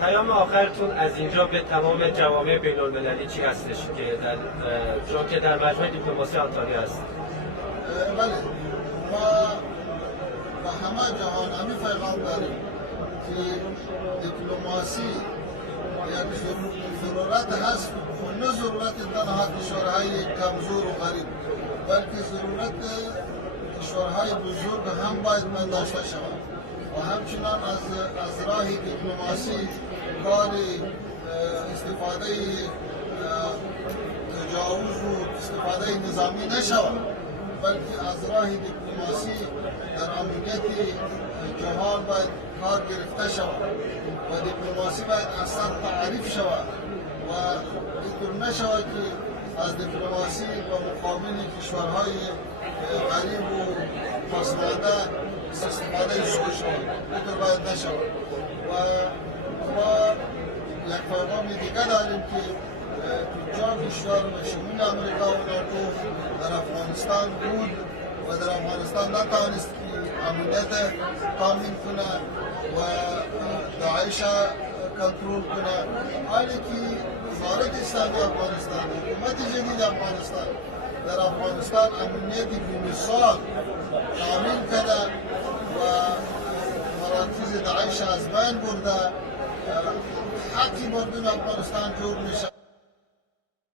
پیام آخرتون از اینجا به تمام جوامع بین المللی چی هستش که در مجمع دیپلماسی آنتالیا هست؟ بله، ما به همه جهان همی پیغام داریم که دیپلماسی یک ضرورت هست و نه ضرورت تنها کشورهای کمزور و غریب، بلکه ضرورت کشورهای بزرگ هم باید داشته شود و همچنان از راه دیپلماسی کار استفاده تجاوز و استفاده نظامی نشود، بلکه از راه دیپلماسی در امنیت جهان باید کار گرفته شود و دیپلماسی باید اصلا تعریف شود و اینطور نشود که از دیپلماسی و مقابل کشورهای غریب و پسمانده استفاده شده شود، اینطور باید نشود. و ما یک پیغام دیگه داریم که تجار کشور و شمول امریکا و ناتو در افغانستان بود و در افغانستان نتوانست که امنیت تامین کنه و داعش کنترل کنه، حالی که وزارت اسلامی افغانستان، حکومت جدید افغانستان در افغانستان امنیت بی‌مثال تامین کرده و مراکز داعش از بین برده، حقی مردم افغانستان جور میشه